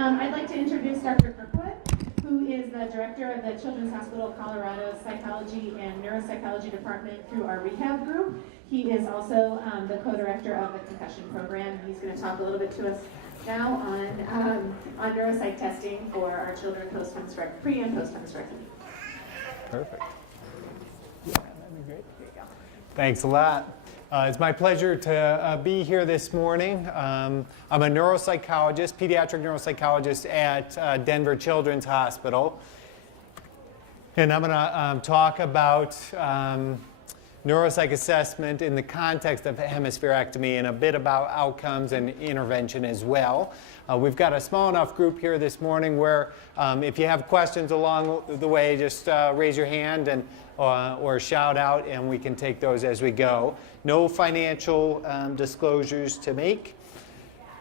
I'd like to introduce Dr. Kirkwood, who is the director of the Children's Hospital of Colorado's Psychology and Neuropsychology Department through our rehab group. He is also the co-director of the Concussion Program. He's going to talk a little bit to us now on neuropsych testing for our children pre and post-hemispherectomy. Perfect. Yeah, that'd be great. There you go. Thanks a lot. It's my pleasure to be here this morning. I'm a neuropsychologist, pediatric neuropsychologist at Denver Children's Hospital. And I'm going to talk about neuropsych assessment in the context of hemispherectomy and a bit about outcomes and intervention as well. We've got a small enough group here this morning where if you have questions along the way, just raise your hand and or shout out, and we can take those as we go. No financial disclosures to make.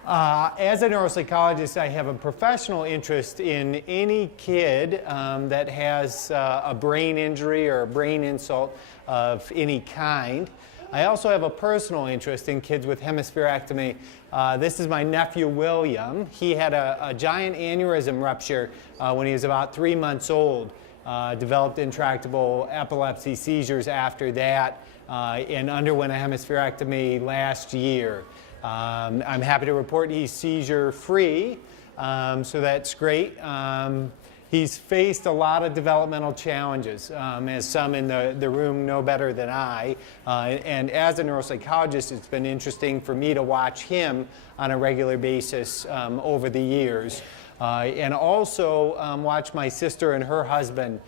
As a neuropsychologist, I have a professional interest in any kid that has a brain injury or a brain insult of any kind. I also have a personal interest in kids with hemispherectomy. This is my nephew William. He had a giant aneurysm rupture when he was about 3 months old. Developed intractable epilepsy seizures after that and underwent a hemispherectomy last year. I'm happy to report he's seizure-free, so that's great. He's faced a lot of developmental challenges, as some in the room know better than I. And as a neuropsychologist, it's been interesting for me to watch him on a regular basis over the years. And also watch my sister and her husband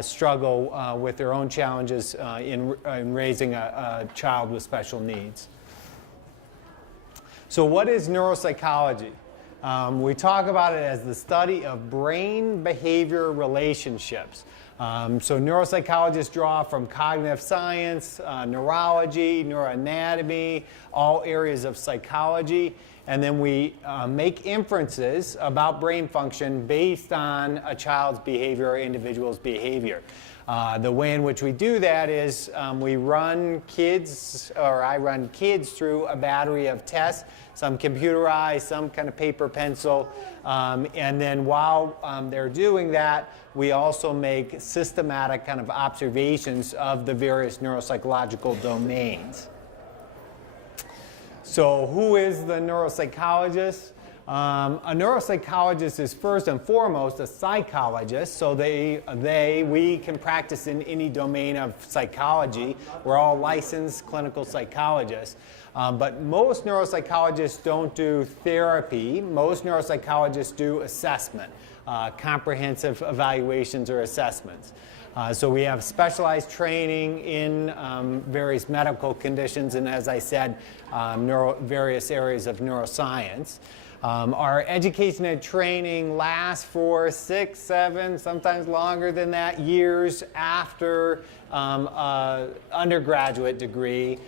struggle with their own challenges in raising a child with special needs. So what is neuropsychology? We talk about it as the study of brain-behavior relationships. So neuropsychologists draw from cognitive science, neurology, neuroanatomy, all areas of psychology, and then we make inferences about brain function based on a child's behavior or individual's behavior. The way in which we do that is we run kids, or I run kids through a battery of tests, some computerized, some kind of paper pencil, and then while they're doing that, we also make systematic kind of observations of the various neuropsychological domains. So who is the neuropsychologist? A neuropsychologist is first and foremost a psychologist, so we can practice in any domain of psychology. We're all licensed clinical psychologists. But most neuropsychologists don't do therapy. Most neuropsychologists do assessment, comprehensive evaluations or assessments. So we have specialized training in various medical conditions and, as I said, various areas of neuroscience. Our education and training lasts for 6, 7, sometimes longer than that, years after undergraduate degree.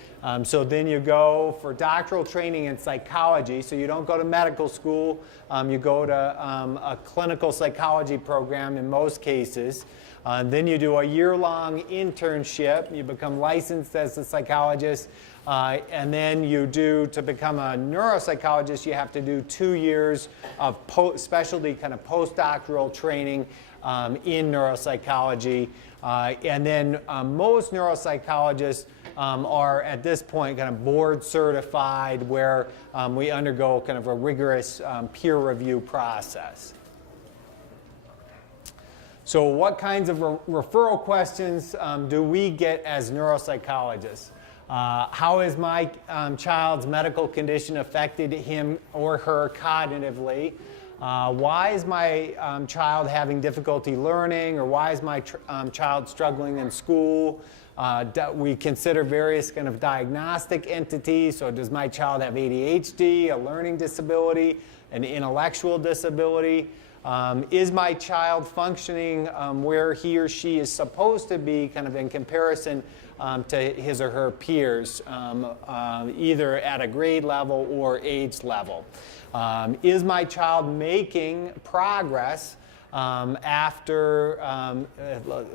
So then you go for doctoral training in psychology. So you don't go to medical school. You go to a clinical psychology program in most cases. Then you do a year-long internship. You become licensed as a psychologist. And then to become a neuropsychologist, you have to do 2 years of specialty kind of postdoctoral training in neuropsychology. And then most neuropsychologists are at this point kind of board certified, where we undergo kind of a rigorous peer review process. So what kinds of referral questions do we get as neuropsychologists? How has my child's medical condition affected him or her cognitively? Why is my child having difficulty learning, or why is my child struggling in school? We consider various kind of diagnostic entities. So does my child have ADHD, a learning disability, an intellectual disability? Is my child functioning where he or she is supposed to be, kind of in comparison to his or her peers, either at a grade level or age level? Is my child making progress after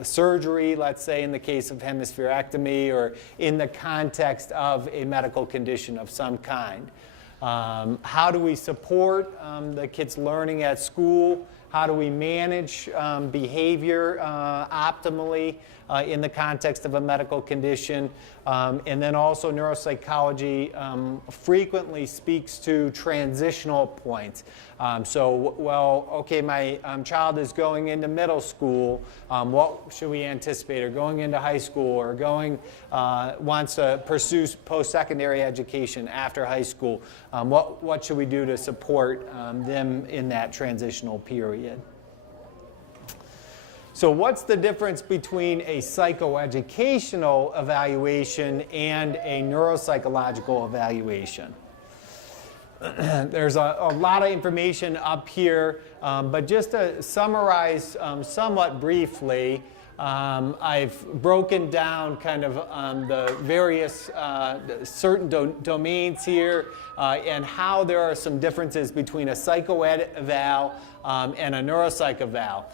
surgery, let's say in the case of hemispherectomy, or in the context of a medical condition of some kind? How do we support the kids learning at school? How do we manage behavior optimally in the context of a medical condition? And then also neuropsychology frequently speaks to transitional points. Okay, my child is going into middle school. What should we anticipate? Or going into high school, or wants to pursue post-secondary education after high school. What should we do to support them in that transitional period? So what's the difference between a psychoeducational evaluation and a neuropsychological evaluation? There's a lot of information up here, but just to summarize somewhat briefly, I've broken down kind of the various certain domains here and how there are some differences between a psychoed eval and a neuropsych eval.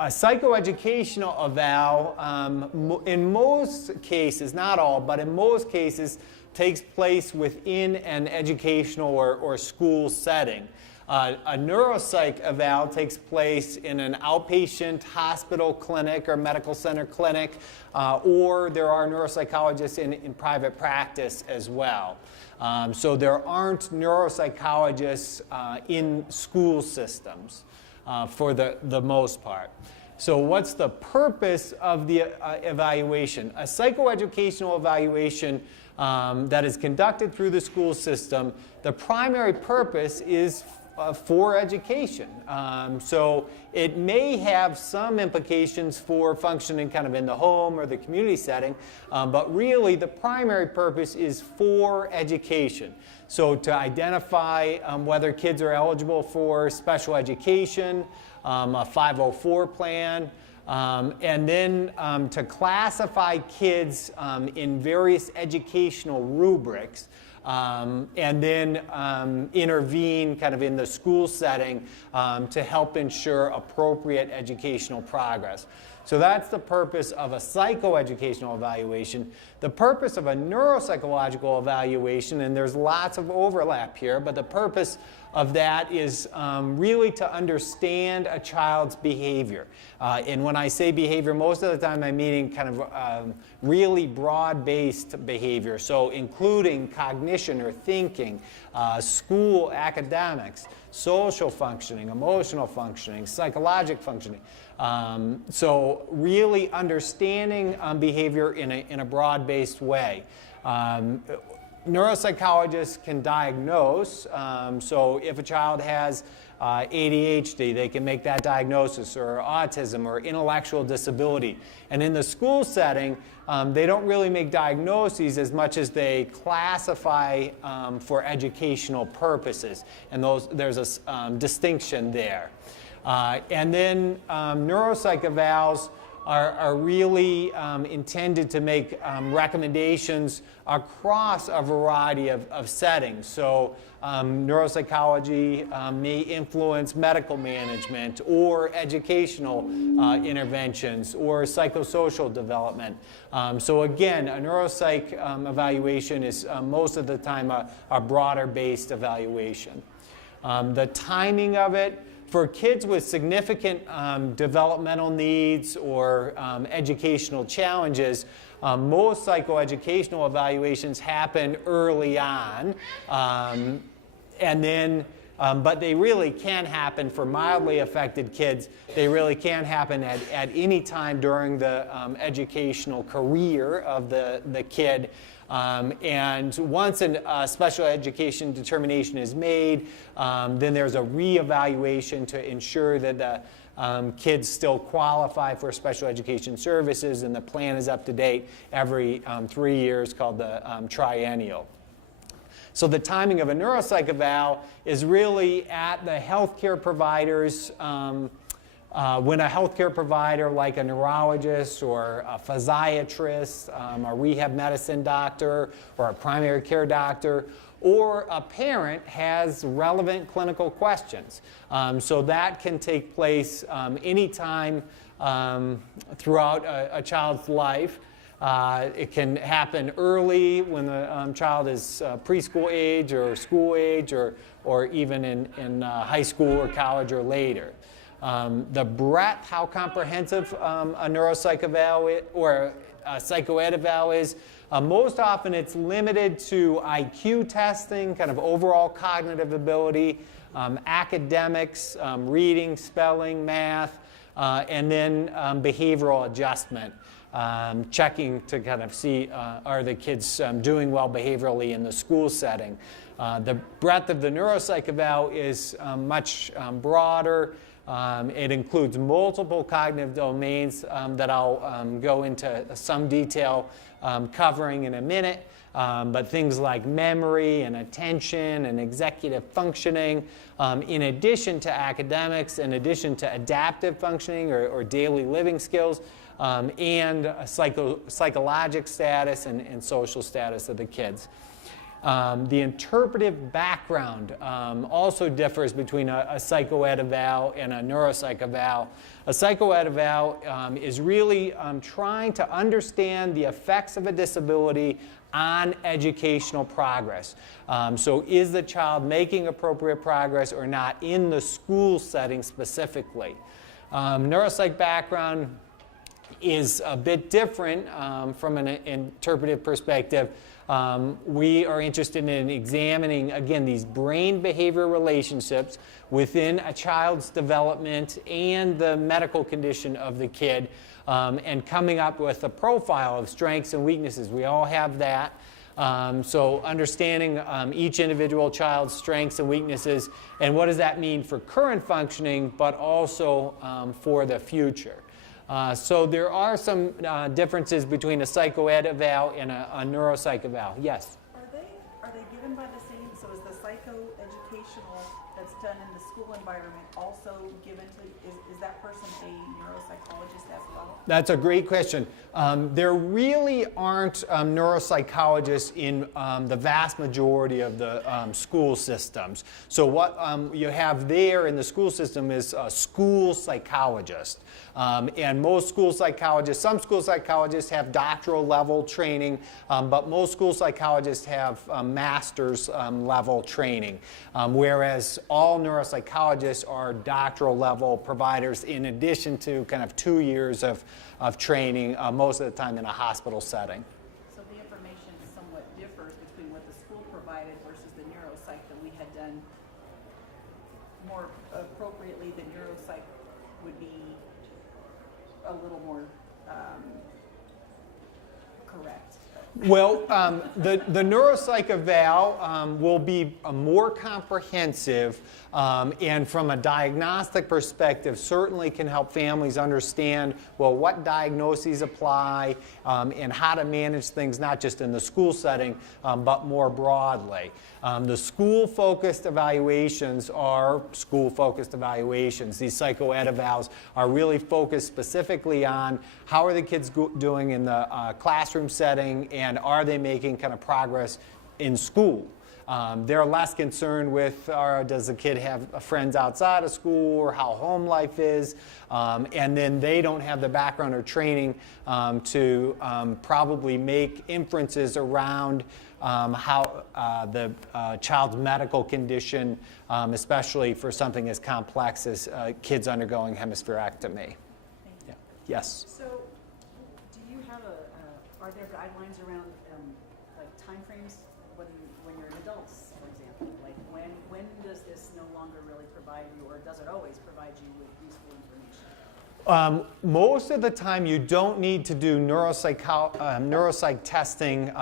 A psychoeducational eval, in most cases, not all, but in most cases, takes place within an educational or school setting. A neuropsych eval takes place in an outpatient hospital clinic or medical center clinic, or there are neuropsychologists in private practice as well. So there aren't neuropsychologists in school systems for the most part. So what's the purpose of the evaluation? A psychoeducational evaluation that is conducted through the school system, the primary purpose is for education. So it may have some implications for functioning kind of in the home or the community setting, but really the primary purpose is for education. So to identify whether kids are eligible for special education, a 504 plan, and then to classify kids in various educational rubrics, and then intervene kind of in the school setting to help ensure appropriate educational progress. So that's the purpose of a psychoeducational evaluation. The purpose of a neuropsychological evaluation, and there's lots of overlap here, but the purpose of that is really to understand a child's behavior. And when I say behavior, most of the time I'm meaning kind of really broad-based behavior, so including cognition or thinking, school academics, social functioning, emotional functioning, psychological functioning. So really understanding behavior in a broad-based way. Neuropsychologists can diagnose, so if a child has ADHD, they can make that diagnosis, or autism, or intellectual disability. And in the school setting, they don't really make diagnoses as much as they classify for educational purposes, and there's a distinction there. And then neuropsych evals are really intended to make recommendations across a variety of settings. So neuropsychology may influence medical management or educational interventions or psychosocial development. So again, a neuropsych evaluation is most of the time a broader-based evaluation. The timing of it, for kids with significant developmental needs or educational challenges, most psychoeducational evaluations happen early on, and then, but they really can happen for mildly affected kids. They really can happen at any time during the educational career of the kid. And once a special education determination is made, then there's a reevaluation to ensure that the kids still qualify for special education services, and the plan is up to date every 3 years, called the triennial. So the timing of a neuropsych eval is really at the healthcare providers. When a healthcare provider like a neurologist or a physiatrist, a rehab medicine doctor, or a primary care doctor, or a parent has relevant clinical questions. So that can take place anytime throughout a child's life. It can happen early when the child is preschool age or school age, or even in high school or college or later. The breadth, how comprehensive a neuropsych eval or a psychoed eval is, most often it's limited to IQ testing, kind of overall cognitive ability, academics, reading, spelling, math, and then behavioral adjustment, checking to kind of see are the kids doing well behaviorally in the school setting. The breadth of the neuropsych eval is much broader. It includes multiple cognitive domains that I'll go into some detail covering in a minute, but things like memory and attention and executive functioning, in addition to academics, in addition to adaptive functioning or daily living skills, and psychologic status and social status of the kids. The interpretive background also differs between a psychoed eval and a neuropsych eval. A psychoed eval is really trying to understand the effects of a disability on educational progress. So is the child making appropriate progress or not in the school setting specifically? Neuropsych background is a bit different from an interpretive perspective. We are interested in examining, again, these brain-behavior relationships within a child's development and the medical condition of the kid, and coming up with a profile of strengths and weaknesses. We all have that. So understanding each individual child's strengths and weaknesses, and what does that mean for current functioning, but also for the future. So there are some differences between a psychoed eval and a neuropsych eval. Yes? Are they given by the same, so is the psychoeducational that's done in the school environment also given to, is that person a neuropsychologist as well? That's a great question. There really aren't neuropsychologists in the vast majority of the school systems. So what you have there in the school system is a school psychologist. And most school psychologists, some school psychologists have doctoral level training, but most school psychologists have master's level training, whereas all neuropsychologists are doctoral level providers in addition to kind of 2 years of training, most of the time in a hospital setting. So the information somewhat differs between what the school provided versus the neuropsych that we had done. More appropriately, the neuropsych would be a little more correct. Well, the neuropsych eval will be more comprehensive, and from a diagnostic perspective certainly can help families understand, well, what diagnoses apply and how to manage things not just in the school setting, but more broadly. The school-focused evaluations are school-focused evaluations. These psychoed evals are really focused specifically on how are the kids doing in the classroom setting, and are they making kind of progress in school. They're less concerned with does the kid have friends outside of school or how home life is, and then they don't have the background or training to probably make inferences around how the child's medical condition, especially for something as complex as kids undergoing hemispherectomy. Yeah. Yes? So do you have are there guidelines around like timeframes when you're in adults, for example? Like when does this no longer really provide you, or does it always provide you with useful information? Most of the time you don't need to do neuropsych testing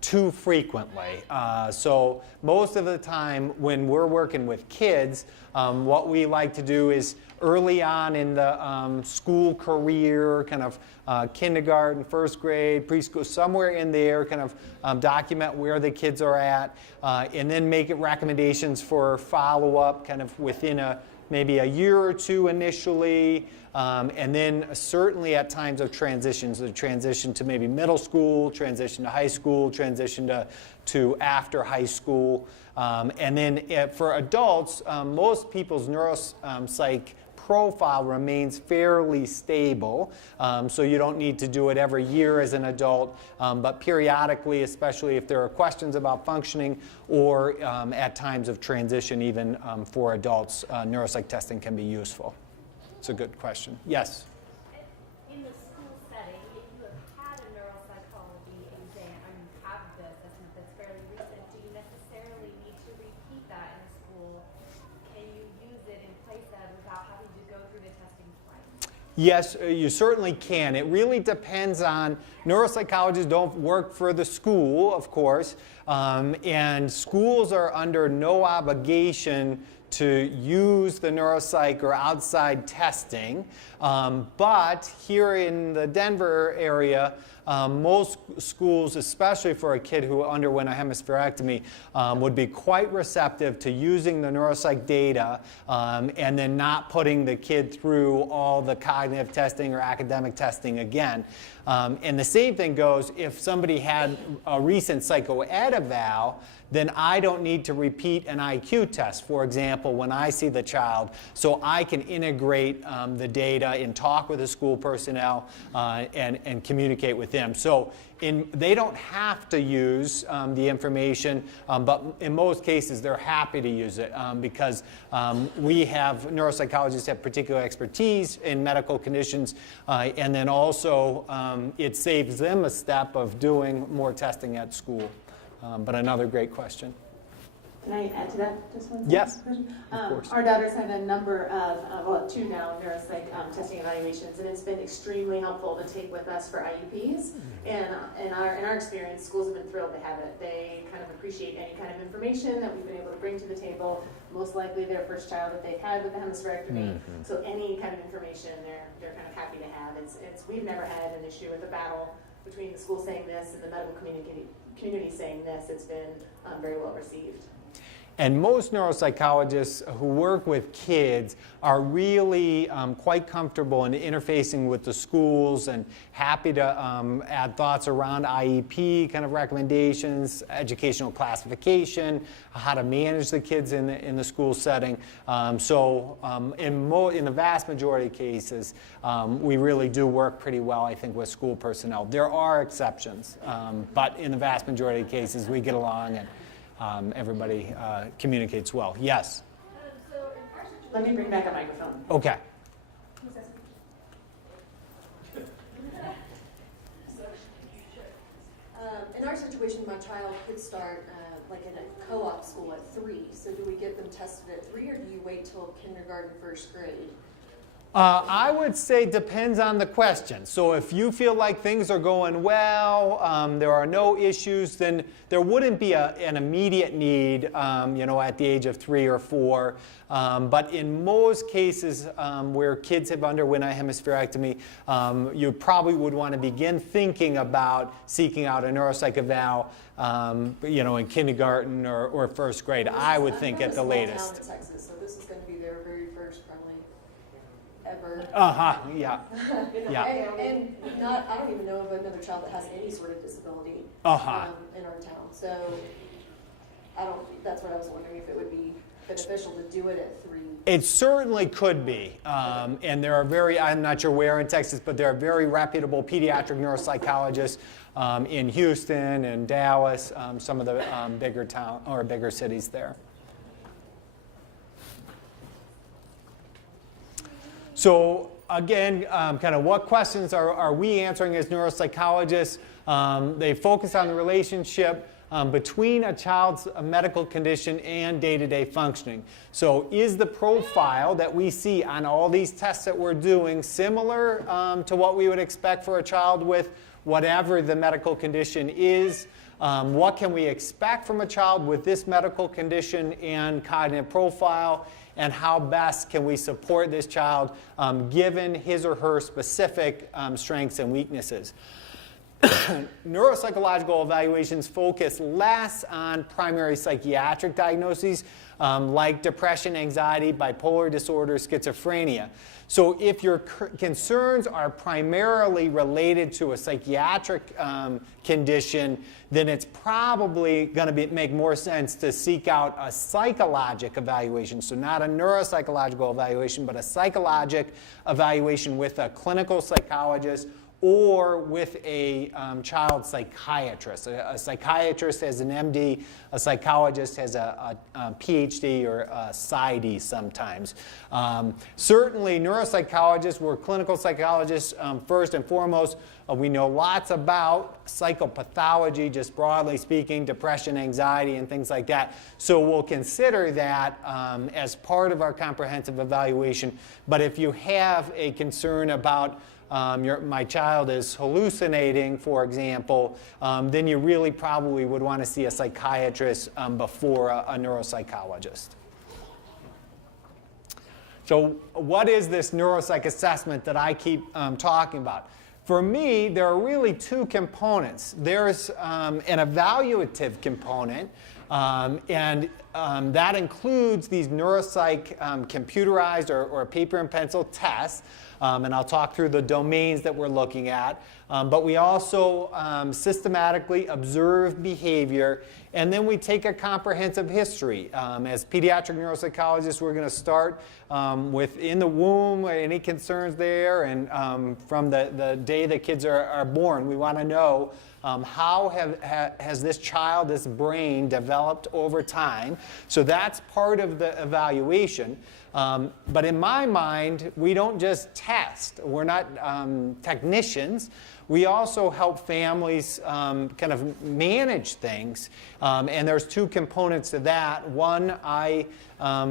too frequently. So most of the time when we're working with kids, what we like to do is early on in the school career, kind of kindergarten, first grade, preschool, somewhere in there, kind of document where the kids are at, and then make it recommendations for follow-up kind of within maybe a year or two initially, and then certainly at times of transitions, the transition to maybe middle school, transition to high school, transition to after high school. And then for adults, most people's neuropsych profile remains fairly stable, so you don't need to do it every year as an adult, but periodically, especially if there are questions about functioning or at times of transition, even for adults, neuropsych testing can be useful. It's a good question. Yes? In the school setting, if you have had a neuropsychology exam and have the assessment that's fairly recent, do you necessarily need to repeat that in school? Can you use it in place of without having to go through the testing twice? Yes, you certainly can. It really depends on, neuropsychologists don't work for the school, of course, and schools are under no obligation to use the neuropsych or outside testing. But here in the Denver area, most schools, especially for a kid who underwent a hemispherectomy, would be quite receptive to using the neuropsych data and then not putting the kid through all the cognitive testing or academic testing again. And the same thing goes if somebody had a recent psychoed eval, then I don't need to repeat an IQ test, for example, when I see the child, so I can integrate the data and talk with the school personnel and communicate with them. So they don't have to use the information, but in most cases they're happy to use it because we have neuropsychologists have particular expertise in medical conditions, and then also it saves them a step of doing more testing at school. But another great question. Can I add to that just one second? Yes, Of course. Our daughters have a number of, well, 2 now, neuropsych testing evaluations, and it's been extremely helpful to take with us for IUPs. And in our experience, schools have been thrilled to have it. They kind of appreciate any kind of information that we've been able to bring to the table. Most likely their first child that they've had with the hemispherectomy. So any kind of information they're kind of happy to have. We've never had an issue with a battle between the school saying this and the medical community saying this. It's been very well received. And most neuropsychologists who work with kids are really quite comfortable in interfacing with the schools and happy to add thoughts around IEP kind of recommendations, educational classification, how to manage the kids in the school setting. So in the vast majority of cases, we really do work pretty well, I think, with school personnel. There are exceptions, but in the vast majority of cases, we get along and everybody communicates well. Yes? Let me bring back a microphone. Okay. In our situation, my child could start like in a co-op school at 3. So do we get them tested at 3, or do you wait till kindergarten, first grade? I would say depends on the question. So if you feel like things are going well, there are no issues, then there wouldn't be an immediate need, at the age of 3 or 4. But in most cases where kids have underwent a hemispherectomy, you probably would want to begin thinking about seeking out a neuropsych eval, in kindergarten or first grade. I would think at the latest. I'm from a small town in Texas, so this is going to be their very first, probably ever. Yeah. Yeah. And I don't even know of another child that has any sort of disability in our town. So that's what I was wondering, if it would be beneficial to do it at 3. It certainly could be. And there are I'm not sure where in Texas, but there are very reputable pediatric neuropsychologists in Houston and Dallas, some of the bigger cities there. So again, kind of what questions are we answering as neuropsychologists? They focus on the relationship between a child's medical condition and day-to-day functioning. So is the profile that we see on all these tests that we're doing similar to what we would expect for a child with whatever the medical condition is? What can we expect from a child with this medical condition and cognitive profile? And how best can we support this child given his or her specific strengths and weaknesses? neuropsychological evaluations focus less on primary psychiatric diagnoses like depression, anxiety, bipolar disorder, schizophrenia. So if your concerns are primarily related to a psychiatric condition, then it's probably going to make more sense to seek out a psychologic evaluation. So not a neuropsychological evaluation, but a psychologic evaluation with a clinical psychologist or with a child psychiatrist. A psychiatrist has an MD, a psychologist has a PhD or a PsyD sometimes. Certainly, neuropsychologists, we're clinical psychologists first and foremost. We know lots about psychopathology, just broadly speaking, depression, anxiety, and things like that. So we'll consider that as part of our comprehensive evaluation. But if you have a concern about my child is hallucinating, for example, then you really probably would want to see a psychiatrist before a neuropsychologist. So what is this neuropsych assessment that I keep talking about? For me, there are really two components. There's an evaluative component, and that includes these neuropsych computerized or paper and pencil tests. And I'll talk through the domains that we're looking at. But we also systematically observe behavior, and then we take a comprehensive history. As pediatric neuropsychologists, we're going to start within the womb, any concerns there, and from the day the kids are born. We want to know how has this child, this brain, developed over time. So that's part of the evaluation. But in my mind, we don't just test. We're not technicians. We also help families kind of manage things. And there's two components to that. One, I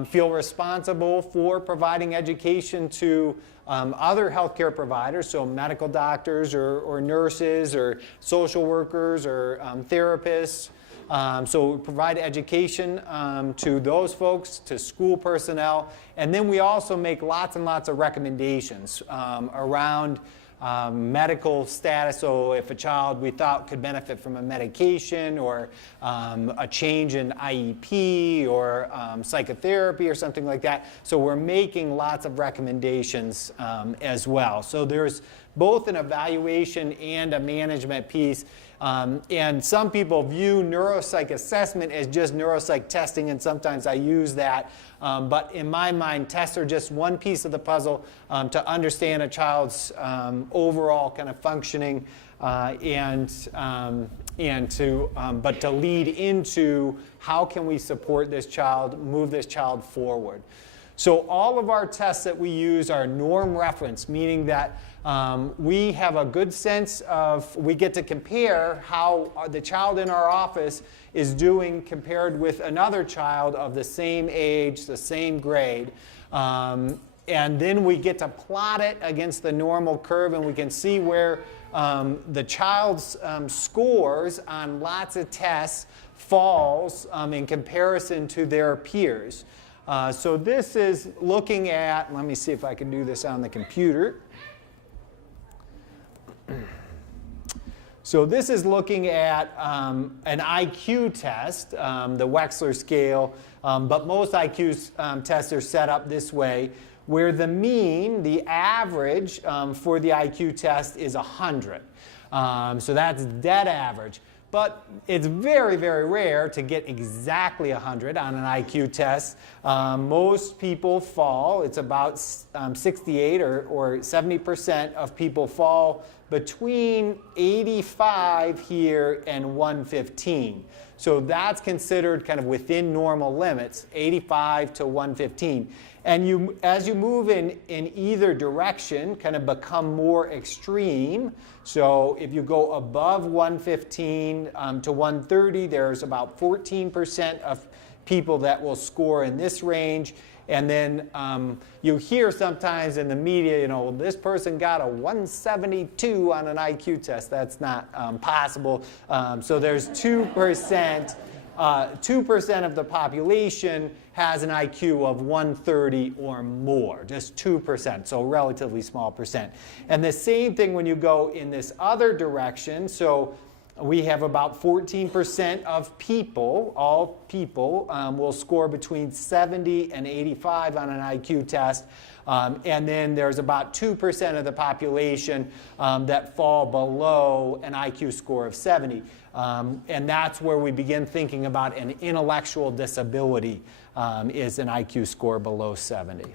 feel responsible for providing education to other healthcare providers, so medical doctors or nurses or social workers or therapists. So we provide education to those folks, to school personnel, and then we also make lots and lots of recommendations around medical status. So if a child we thought could benefit from a medication or a change in IEP or psychotherapy or something like that. So we're making lots of recommendations as well. So there's both an evaluation and a management piece. And some people view neuropsych assessment as just neuropsych testing, and sometimes I use that. But in my mind, tests are just one piece of the puzzle to understand a child's overall kind of functioning but to lead into how can we support this child, move this child forward. So all of our tests that we use are norm reference, meaning that we have a good sense of, we get to compare how the child in our office is doing compared with another child of the same age, the same grade. And then we get to plot it against the normal curve, and we can see where the child's scores on lots of tests falls in comparison to their peers. So this is looking at, let me see if I can do this on the computer. So this is looking at an IQ test, the Wechsler scale, but most IQ tests are set up this way, where the mean, the average for the IQ test is 100. So that's dead average. But it's very, very rare to get exactly 100 on an IQ test. Most people fall. It's about 68 or 70% of people fall between 85 here and 115. So that's considered kind of within normal limits, 85 to 115. And as you move in either direction, kind of become more extreme. So if you go above 115 to 130, there's about 14% of people that will score in this range. And then you hear sometimes in the media, this person got a 172 on an IQ test. That's not possible. So there's 2% 2% of the population has an IQ of 130 or more, just 2%, so a relatively small percent. And the same thing when you go in this other direction. So we have about 14% of people, all people, will score between 70 and 85 on an IQ test. And then there's about 2% of the population that fall below an IQ score of 70. And that's where we begin thinking about an intellectual disability, is an IQ score below 70.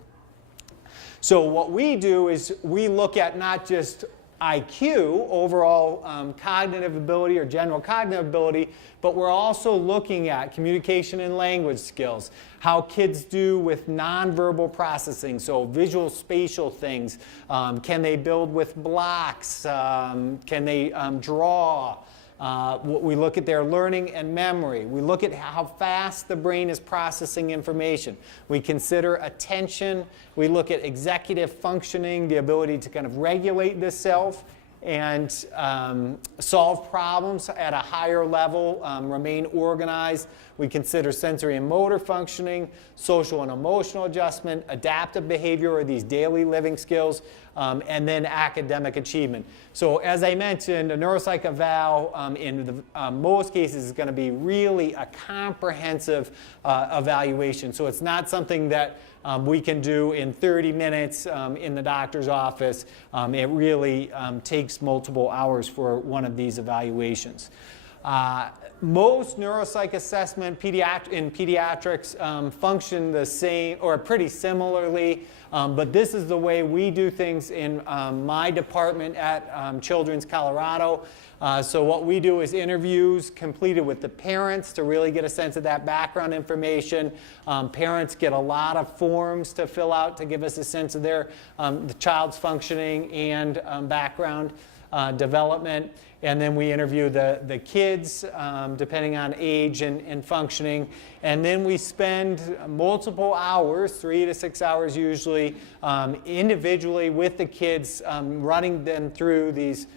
So what we do is we look at not just IQ, overall cognitive ability or general cognitive ability, but we're also looking at communication and language skills, how kids do with nonverbal processing, so visual spatial things. Can they build with blocks? Can they draw? We look at their learning and memory. We look at how fast the brain is processing information. We consider attention. We look at executive functioning, the ability to kind of regulate the self and solve problems at a higher level, remain organized. We consider sensory and motor functioning, social and emotional adjustment, adaptive behavior, or these daily living skills, and then academic achievement. So as I mentioned, a neuropsych eval in most cases is going to be really a comprehensive evaluation. So it's not something that we can do in 30 minutes in the doctor's office. It really takes multiple hours for one of these evaluations. Most neuropsych assessment in pediatrics function the same or pretty similarly, but this is the way we do things in my department at Children's Colorado. So what we do is interviews completed with the parents to really get a sense of that background information. Parents get a lot of forms to fill out to give us a sense of their the child's functioning and background development. And then we interview the kids, depending on age and functioning. And then we spend multiple hours, 3 to 6 hours usually, individually with the kids, running them through these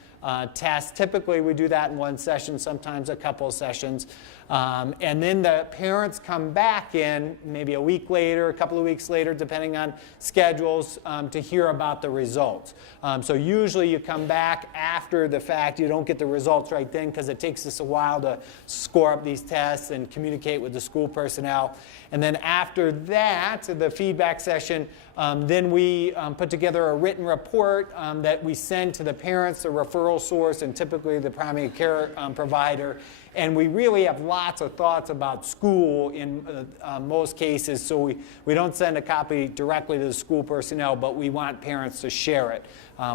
tests. Typically we do that in one session, sometimes a couple of sessions. And then the parents come back in maybe a week later, a couple of weeks later, depending on schedules, to hear about the results. So usually you come back after the fact. You don't get the results right then because it takes us a while to score up these tests and communicate with the school personnel. And then after that, the feedback session, then we put together a written report that we send to the parents, the referral source, and typically the primary care provider. And we really have lots of thoughts about school in most cases, so we don't send a copy directly to the school personnel, but we want parents to share it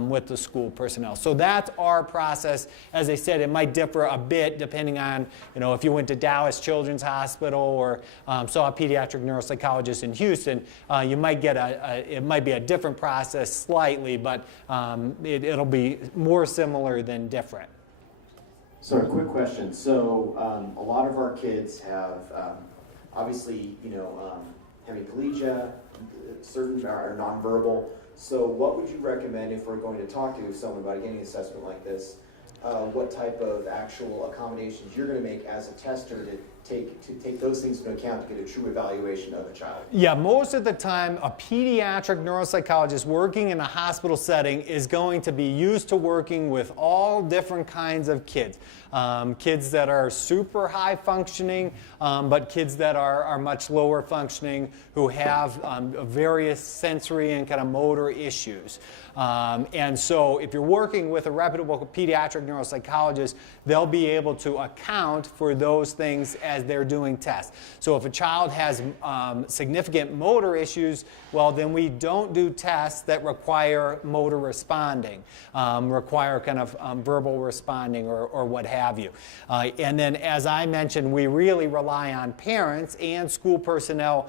with the school personnel. So that's our process. As I said, it might differ a bit depending on, if you went to Dallas Children's Hospital or saw a pediatric neuropsychologist in Houston, you might get it might be a different process slightly, but it'll be more similar than different. So a quick question. So a lot of our kids have, obviously, hemiplegia, certain are nonverbal. So what would you recommend if we're going to talk to someone about getting an assessment like this? What type of actual accommodations you're going to make as a tester to take those things into account to get a true evaluation of a child? Yeah, most of the time a pediatric neuropsychologist working in a hospital setting is going to be used to working with all different kinds of kids. Kids that are super high functioning, but kids that are much lower functioning who have various sensory and kind of motor issues. And so if you're working with a reputable pediatric neuropsychologist, they'll be able to account for those things as they're doing tests. So if a child has significant motor issues, well, then we don't do tests that require motor responding, require kind of verbal responding or what have you. And then, as I mentioned, we really rely on parents and school personnel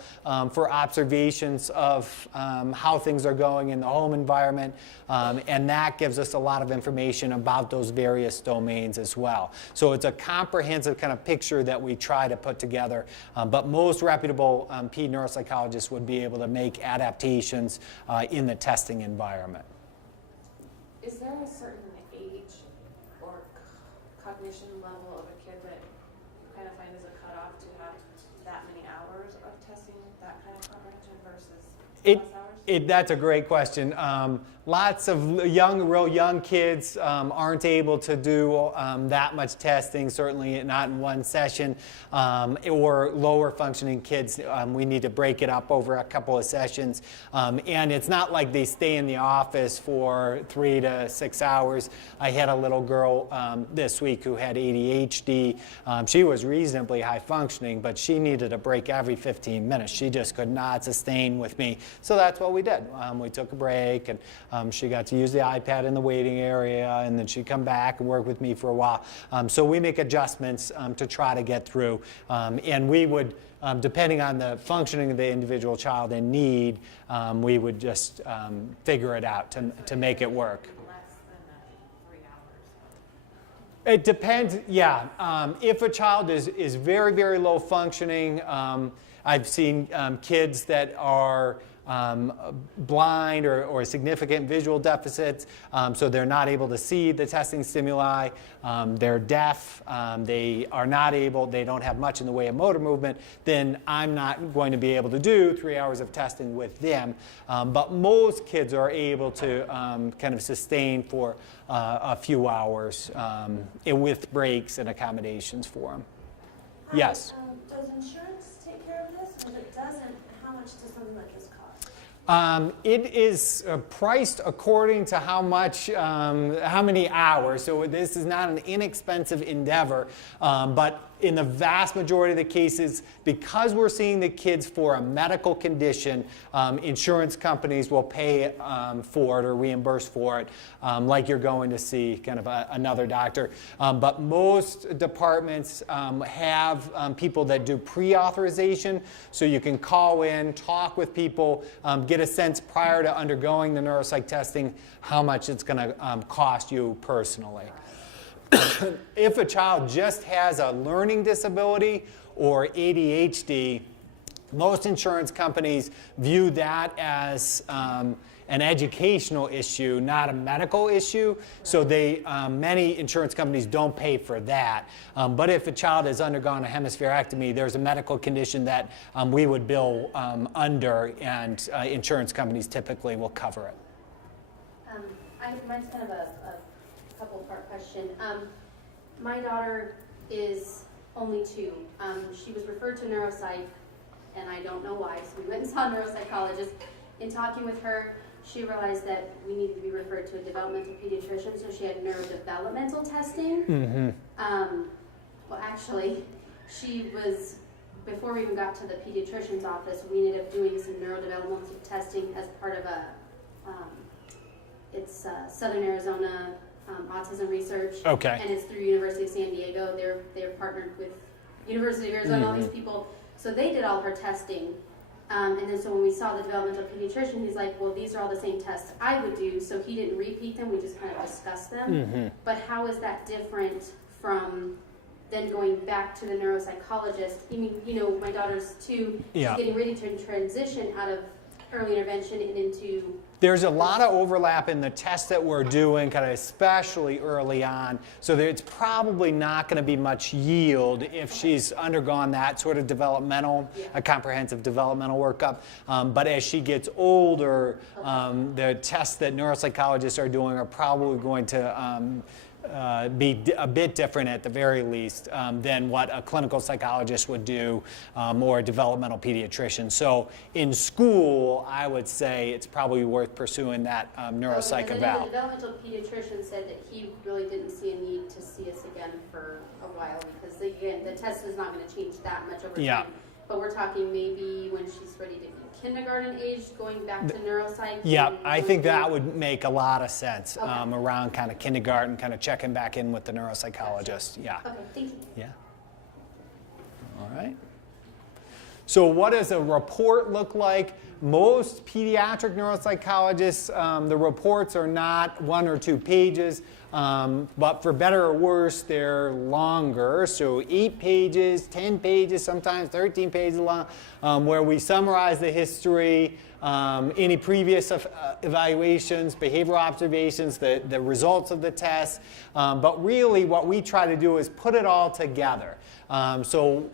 for observations of how things are going in the home environment, and that gives us a lot of information about those various domains as well. So it's a comprehensive kind of picture that we try to put together, but most reputable ped neuropsychologists would be able to make adaptations in the testing environment. Is there a certain cognition level of a kid that you kind of find as a cutoff to hours of testing that kind of comprehension versus It, less hours? that's a great question. Lots of real young kids aren't able to do that much testing, certainly not in one session, or lower functioning kids, we need to break it up over a couple of sessions. And it's not like they stay in the office for 3 to 6 hours. I had a little girl this week who had ADHD. She was reasonably high functioning, but she needed a break every 15 minutes. She just could not sustain with me. So that's what we did. We took a break, and she got to use the iPad in the waiting area, and then she'd come back and work with me for a while. So we make adjustments to try to get through. And we would, depending on the functioning of the individual child and need, we would just figure it out to make it work. Less than 3 hours. It depends, yeah. If a child is very, very low functioning, I've seen kids that are blind or significant visual deficits, so they're not able to see the testing stimuli. They're deaf. They don't have much in the way of motor movement. Then I'm not going to be able to do 3 hours of testing with them. But most kids are able to kind of sustain for a few hours with breaks and accommodations for them. Yes. Does insurance take care of this? And if it doesn't, how much does something like this cost? It is priced according to how many hours. So this is not an inexpensive endeavor, but in the vast majority of the cases, because we're seeing the kids for a medical condition, insurance companies will pay for it or reimburse for it, like you're going to see kind of another doctor. But most departments have people that do pre-authorization, so you can call in, talk with people, get a sense prior to undergoing the neuropsych testing how much it's going to cost you personally. If a child just has a learning disability or ADHD, most insurance companies view that as an educational issue, not a medical issue. So many insurance companies don't pay for that. But if a child has undergone a hemispherectomy, there's a medical condition that we would bill under, and insurance companies typically will cover it. Mine's kind of a couple-part question. My daughter is only 2. She was referred to neuropsych, and I don't know why, so we went and saw a neuropsychologist. In talking with her, she realized that we needed to be referred to a developmental pediatrician, so she had neurodevelopmental testing. Mm-hmm. Well, actually, before we even got to the pediatrician's office, we ended up doing some neurodevelopmental testing as part of it's Southern Arizona Autism Research. Okay. And it's through University of San Diego. They're partnered with University of Arizona, all these people. So they did all her testing. And then so when we saw the developmental pediatrician, he's like, well, these are all the same tests I would do. So he didn't repeat them. We just kind of discussed them. Mm-hmm. But how is that different from then going back to the neuropsychologist? I mean, my daughter's 2. Yeah. She's getting ready to transition out of early intervention and into... There's a lot of overlap in the tests that we're doing, kind of especially early on, so that it's probably not going to be much yield if she's undergone that sort of a comprehensive developmental workup. But as she gets older, the tests that neuropsychologists are doing are probably going to be a bit different at the very least than what a clinical psychologist would do or a developmental pediatrician. So in school, I would say it's probably worth pursuing that neuropsych eval. The developmental pediatrician said that he really didn't see a need to see us again for a while because, again, the test is not going to change that much over time. Yeah. But we're talking maybe when she's ready to be kindergarten age, going back to neuropsych. Yeah, I think that would make a lot of sense around kind of kindergarten, kind of checking back in with the neuropsychologist. Yeah. Okay, thank you. Yeah. All right. So what does a report look like? Most pediatric neuropsychologists, the reports are not 1 or 2 pages, but for better or worse, they're longer. So 8 pages, 10 pages, sometimes 13 pages long, where we summarize the history, any previous evaluations, behavioral observations, the results of the test. But really what we try to do is put it all together. So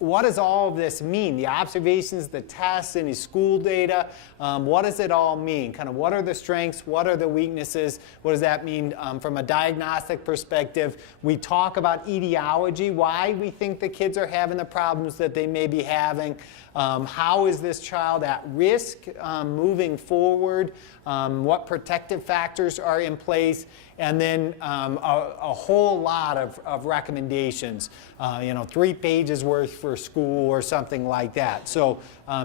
what does all of this mean? The observations, the tests, any school data, what does it all mean? Kind of what are the strengths, what are the weaknesses, what does that mean from a diagnostic perspective? We talk about etiology, why we think the kids are having the problems that they may be having. How is this child at risk moving forward? What protective factors are in place? And then a whole lot of recommendations, 3 pages worth for school or something like that. So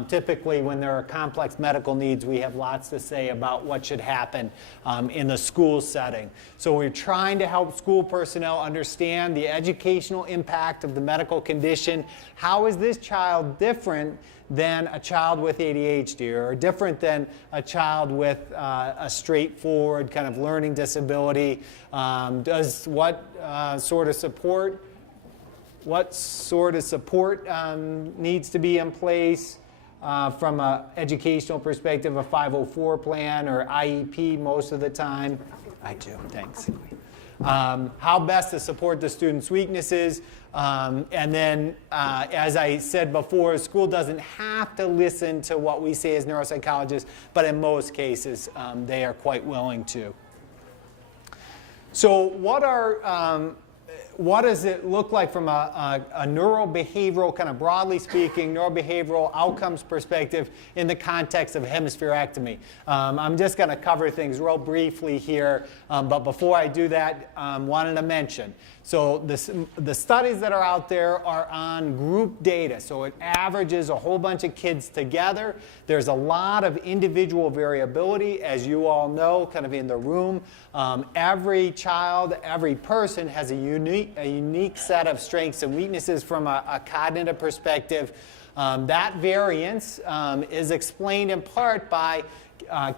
typically when there are complex medical needs, we have lots to say about what should happen in the school setting. So we're trying to help school personnel understand the educational impact of the medical condition. How is this child different than a child with ADHD, or different than a child with a straightforward kind of learning disability? What sort of support needs to be in place from an educational perspective, a 504 plan or IEP most of the time? I do, thanks. How best to support the student's weaknesses. And then, as I said before, school doesn't have to listen to what we say as neuropsychologists, but in most cases, they are quite willing to. So what does it look like from a neurobehavioral, kind of broadly speaking, neurobehavioral outcomes perspective in the context of hemispherectomy? I'm just going to cover things real briefly here, but before I do that, wanted to mention. So the studies that are out there are on group data, so it averages a whole bunch of kids together. There's a lot of individual variability, as you all know, kind of in the room. Every child, every person has a unique set of strengths and weaknesses from a cognitive perspective. That variance is explained in part by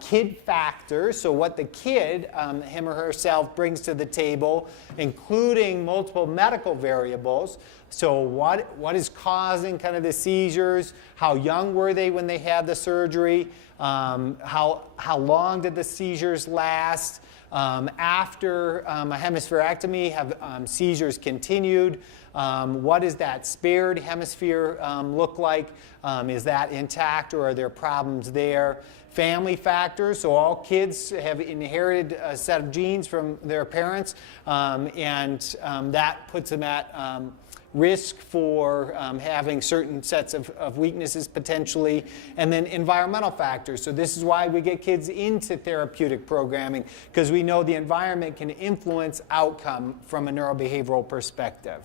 kid factors, so what the kid, him or herself, brings to the table, including multiple medical variables. So what is causing kind of the seizures? How young were they when they had the surgery? How long did the seizures last? After a hemispherectomy, have seizures continued? What does that spared hemisphere look like? Is that intact, or are there problems there? Family factors, so all kids have inherited a set of genes from their parents, and that puts them at risk for having certain sets of weaknesses potentially. And then environmental factors. So this is why we get kids into therapeutic programming, because we know the environment can influence outcome from a neurobehavioral perspective.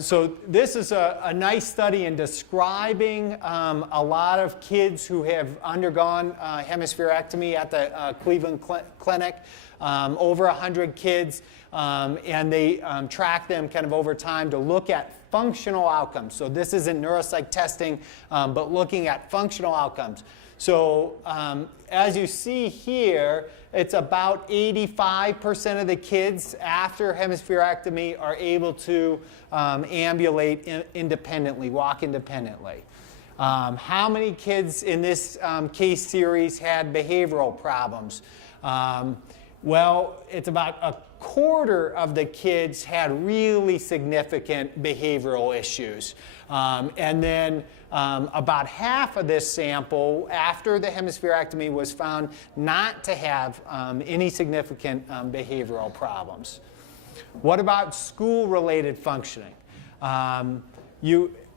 So this is a nice study in describing a lot of kids who have undergone hemispherectomy at the Cleveland Clinic, over 100 kids, and they track them kind of over time to look at functional outcomes. So this isn't neuropsych testing, but looking at functional outcomes. So as you see here, it's about 85% of the kids after hemispherectomy are able to ambulate independently, walk independently. How many kids in this case series had behavioral problems? Well, it's about a quarter of the kids had really significant behavioral issues. And then about half of this sample, after the hemispherectomy, was found not to have any significant behavioral problems. What about school-related functioning?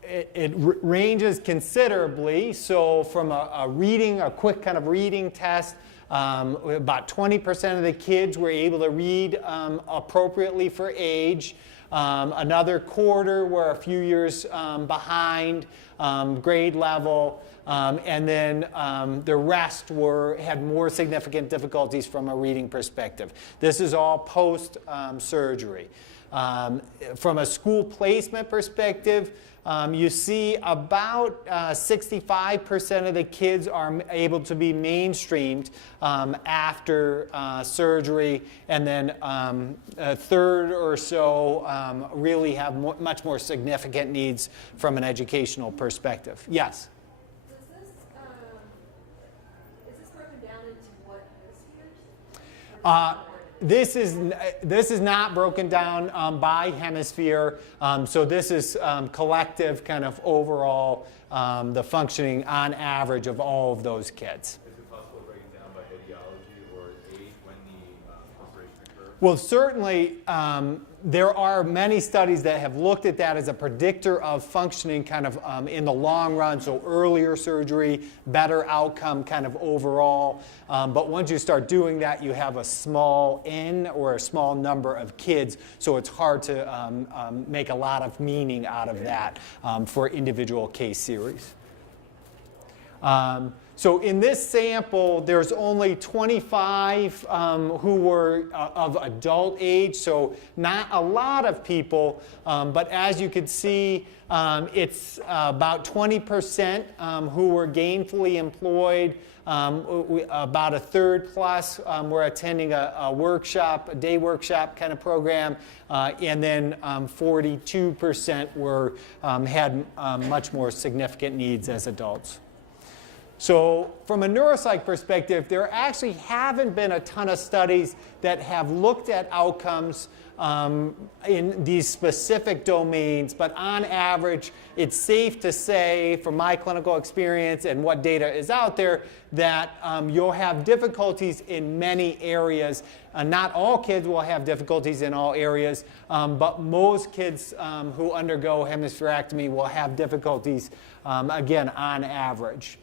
It ranges considerably. So from a quick kind of reading test, about 20% of the kids were able to read appropriately for age. Another quarter were a few years behind grade level, and then the rest had more significant difficulties from a reading perspective. This is all post-surgery. From a school placement perspective, you see about 65% of the kids are able to be mainstreamed after surgery, and then a third or so really have much more significant needs from an educational perspective. Yes? Is this broken down into what hemispheres? this is not broken down by hemisphere, so this is collective kind of overall the functioning on average of all of those kids. Is it possible to break it down by etiology or age when the operation occurred? Well, certainly there are many studies that have looked at that as a predictor of functioning kind of in the long run, so earlier surgery, better outcome kind of overall. But once you start doing that, you have a small N or a small number of kids, so it's hard to make a lot of meaning out of that for individual case series. So in this sample, there's only 25 who were of adult age, so not a lot of people, but as you can see, it's about 20% who were gainfully employed, about a third plus were attending a workshop, a day workshop kind of program, and then 42% were, had much more significant needs as adults. So from a neuropsych perspective, there actually haven't been a ton of studies that have looked at outcomes in these specific domains, but on average, it's safe to say, from my clinical experience and what data is out there, that you'll have difficulties in many areas. Not all kids will have difficulties in all areas, but most kids who undergo hemispherectomy will have difficulties, again, on average.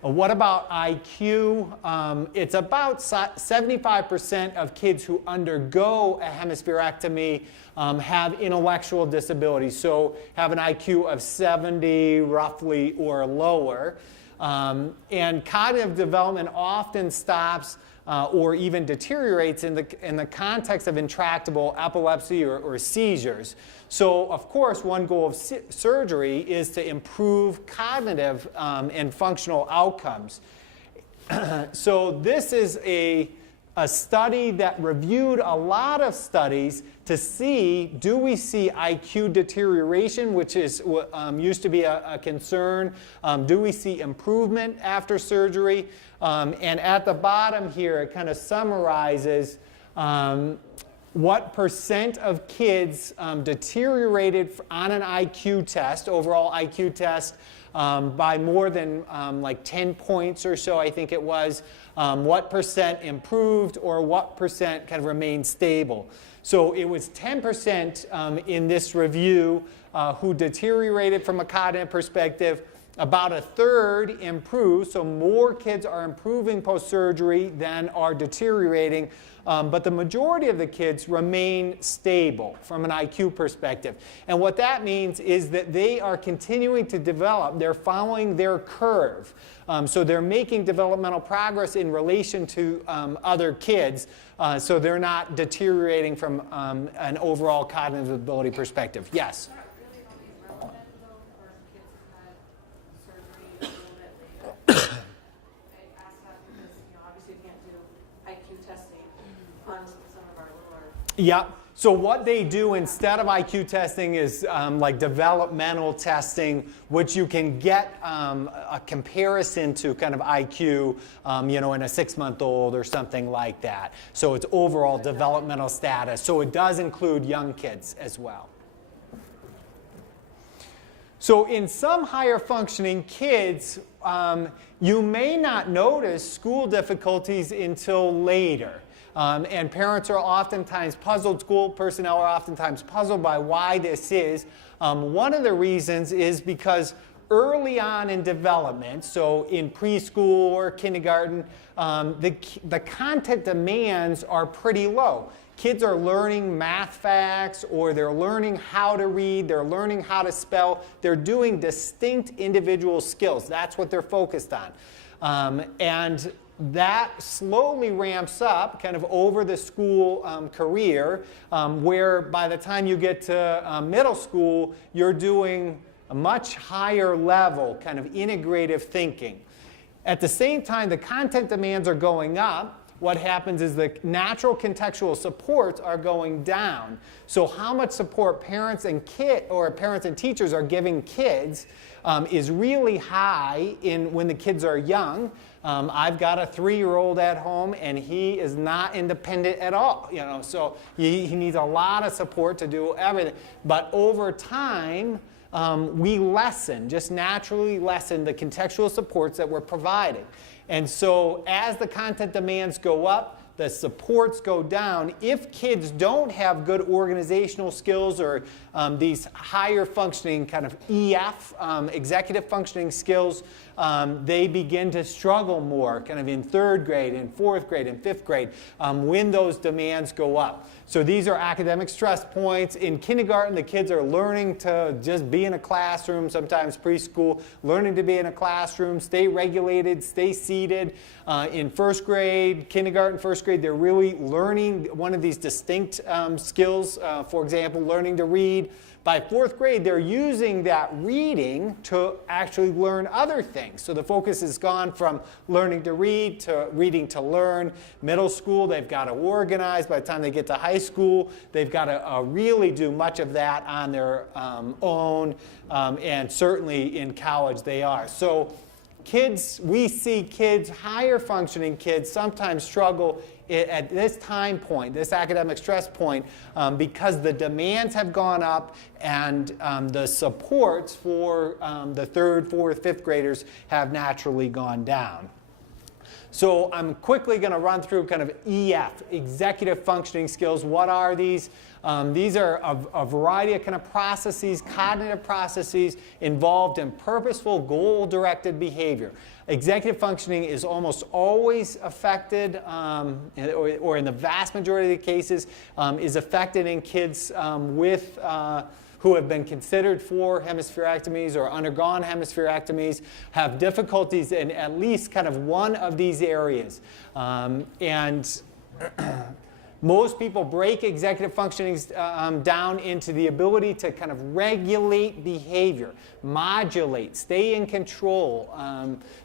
What about IQ? It's about 75% of kids who undergo a hemispherectomy have intellectual disabilities, so have an IQ of 70 roughly or lower. And cognitive development often stops or even deteriorates in the context of intractable epilepsy or seizures. So, of course, one goal of surgery is to improve cognitive and functional outcomes. So this is a study that reviewed a lot of studies to see, do we see IQ deterioration, which is used to be a concern? Do we see improvement after surgery? And at the bottom here, it kind of summarizes what percent of kids deteriorated on an IQ test, overall IQ test, by more than like 10 points or so, I think it was. What percent improved or what percent kind of remained stable. So it was 10% in this review who deteriorated from a cognitive perspective. About a third improved, so more kids are improving post-surgery than are deteriorating, but the majority of the kids remain stable from an IQ perspective. And what that means is that they are continuing to develop. They're following their curve. So they're making developmental progress in relation to other kids, so they're not deteriorating from an overall cognitive ability perspective. Yes? Yep. So what they do instead of IQ testing is like developmental testing, which you can get a comparison to kind of IQ, you know, in a 6-month-old or something like that. So it's overall developmental status. So it does include young kids as well. So in some higher functioning kids, you may not notice school difficulties until later. And parents are oftentimes puzzled, school personnel are oftentimes puzzled by why this is. One of the reasons is because early on in development, so in preschool or kindergarten, the content demands are pretty low. Kids are learning math facts, or they're learning how to read, they're learning how to spell, they're doing distinct individual skills. That's what they're focused on. And that slowly ramps up kind of over the school career, where by the time you get to middle school, you're doing a much higher level kind of integrative thinking. At the same time, the content demands are going up, what happens is the natural contextual supports are going down. So how much support parents and teachers are giving kids is really high when the kids are young. I've got a 3-year-old at home, and he is not independent at all. So he needs a lot of support to do everything. But over time, we just naturally lessen the contextual supports that we're providing. And so as the content demands go up, the supports go down. If kids don't have good organizational skills or these higher functioning kind of EF, executive functioning skills, they begin to struggle more kind of in 3rd grade, in 4th grade, and 5th grade when those demands go up. So these are academic stress points. In kindergarten, the kids are learning to just be in a classroom, sometimes preschool, learning to be in a classroom, stay regulated, stay seated. In 1st grade, kindergarten, 1st grade, they're really learning one of these distinct skills, for example, learning to read. By 4th grade, they're using that reading to actually learn other things. So the focus has gone from learning to read to reading to learn. Middle school, they've got to organize. By the time they get to high school, they've got to really do much of that on their own. And certainly in college, they are. So we see kids, higher functioning kids, sometimes struggle at this time point, this academic stress point, because the demands have gone up and the supports for the 3rd, 4th, 5th graders have naturally gone down. So I'm quickly going to run through kind of EF, executive functioning skills. What are these? These are a variety of kind of processes, cognitive processes involved in purposeful, goal-directed behavior. Executive functioning is almost always affected, or in the vast majority of the cases, is affected in kids who have been considered for hemispherectomies or undergone hemispherectomies, have difficulties in at least kind of one of these areas. Most people break executive functioning down into the ability to kind of regulate behavior, modulate, stay in control,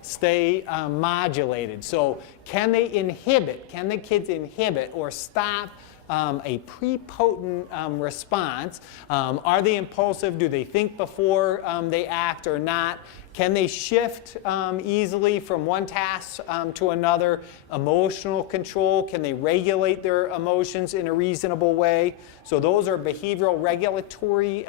stay modulated. So can the kids inhibit or stop a prepotent response? Are they impulsive? Do they think before they act or not? Can they shift easily from one task to another? Emotional control, can they regulate their emotions in a reasonable way? So those are behavioral regulatory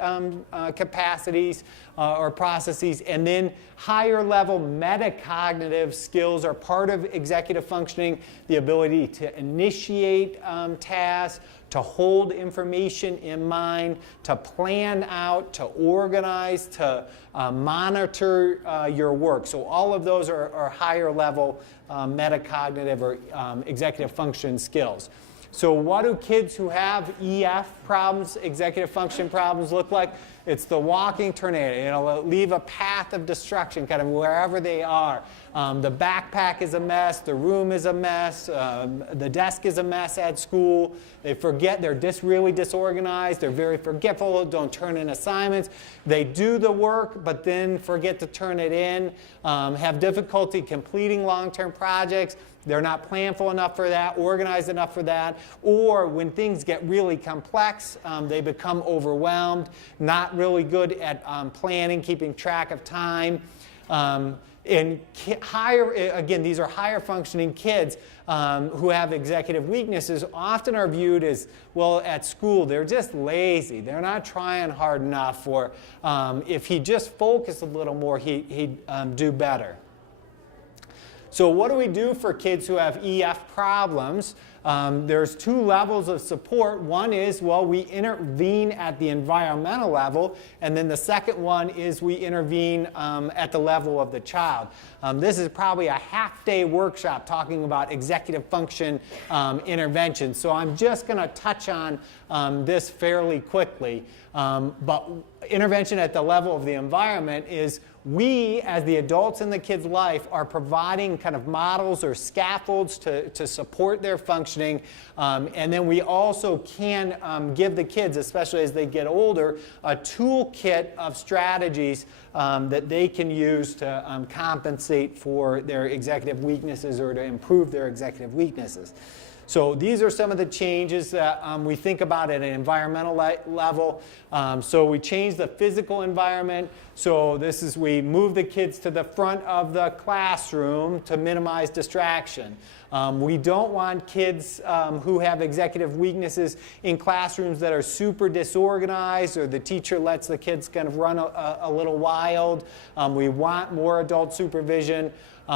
capacities or processes. And then higher level metacognitive skills are part of executive functioning, the ability to initiate tasks, to hold information in mind, to plan out, to organize, to monitor your work. So all of those are higher level metacognitive or executive function skills. So what do kids who have EF problems, executive function problems, look like? It's the walking tornado. It'll leave a path of destruction kind of wherever they are. The backpack is a mess. The room is a mess. The desk is a mess at school. They forget. They're really disorganized. They're very forgetful. Don't turn in assignments. They do the work, but then forget to turn it in. Have difficulty completing long-term projects. They're not planful enough for that, organized enough for that, or when things get really complex, they become overwhelmed, not really good at planning, keeping track of time. And again, these are higher functioning kids who have executive weaknesses, often are viewed as, well, at school, they're just lazy. They're not trying hard enough, or if he just focused a little more, he'd do better. So what do we do for kids who have EF problems? There's 2 levels of support. One is, well, we intervene at the environmental level, and then the second one is we intervene at the level of the child. This is probably a half-day workshop talking about executive function intervention, so I'm just going to touch on this fairly quickly. But intervention at the level of the environment is we, as the adults in the kid's life, are providing kind of models or scaffolds to support their function functioning. And then we also can give the kids, especially as they get older, a toolkit of strategies that they can use to compensate for their executive weaknesses or to improve their executive weaknesses. So these are some of the changes that we think about at an environmental level. So we change the physical environment. So this is, we move the kids to the front of the classroom to minimize distraction. We don't want kids who have executive weaknesses in classrooms that are super disorganized or the teacher lets the kids kind of run a little wild. We want more adult supervision.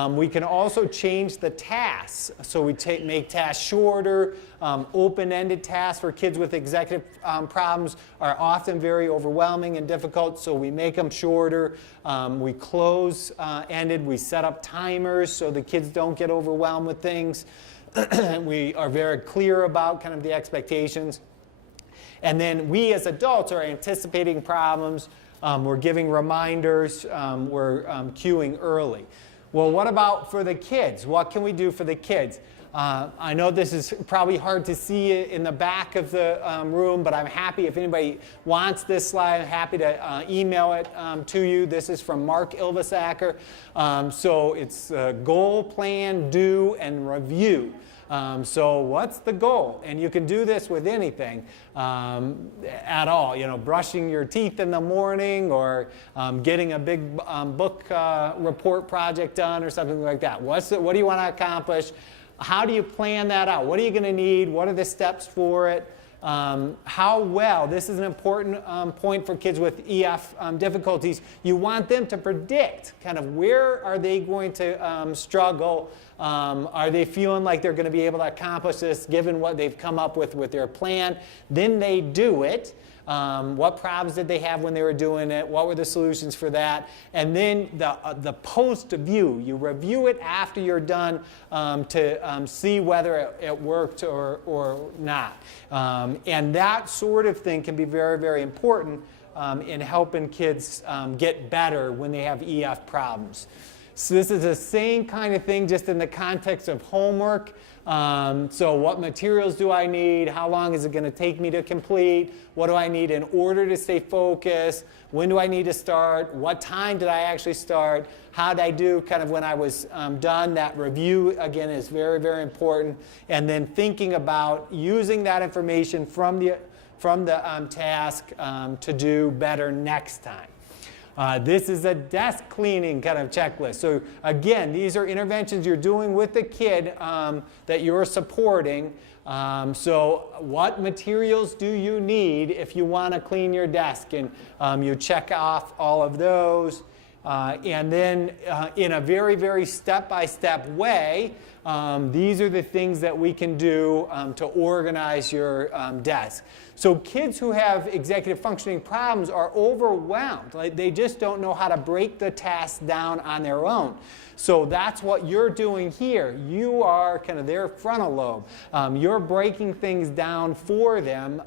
We can also change the tasks. So we make tasks shorter. Open-ended tasks for kids with executive problems are often very overwhelming and difficult, so we make them shorter. We close-ended. We set up timers so the kids don't get overwhelmed with things. We are very clear about kind of the expectations. And then we as adults are anticipating problems. We're giving reminders. We're cueing early. Well, what about for the kids? What can we do for the kids? I know this is probably hard to see in the back of the room, but I'm happy if anybody wants this slide, I'm happy to email it to you. This is from Mark Ilvesacker. So it's goal, plan, do, and review. So what's the goal? And you can do this with anything at all. You know, brushing your teeth in the morning or getting a big book report project done or something like that. What do you want to accomplish? How do you plan that out? What are you going to need? What are the steps for it? How well, this is an important point for kids with EF difficulties, you want them to predict kind of where are they going to struggle. Are they feeling like they're going to be able to accomplish this given what they've come up with their plan? Then they do it. What problems did they have when they were doing it? What were the solutions for that? And then the post-view, you review it after you're done to see whether it worked or not. And that sort of thing can be very, very important in helping kids get better when they have EF problems. So this is the same kind of thing just in the context of homework. So what materials do I need? How long is it going to take me to complete? What do I need in order to stay focused? When do I need to start? What time did I actually start? How did I do kind of when I was done? That review, again, is very, very important. And then thinking about using that information from the task to do better next time. This is a desk cleaning kind of checklist. So again, these are interventions you're doing with the kid that you're supporting. So what materials do you need if you want to clean your desk? And you check off all of those. And then in a very, very step-by-step way, these are the things that we can do to organize your desk. So kids who have executive functioning problems are overwhelmed. Like they just don't know how to break the tasks down on their own. So that's what you're doing here. You are kind of their frontal lobe. You're breaking things down for them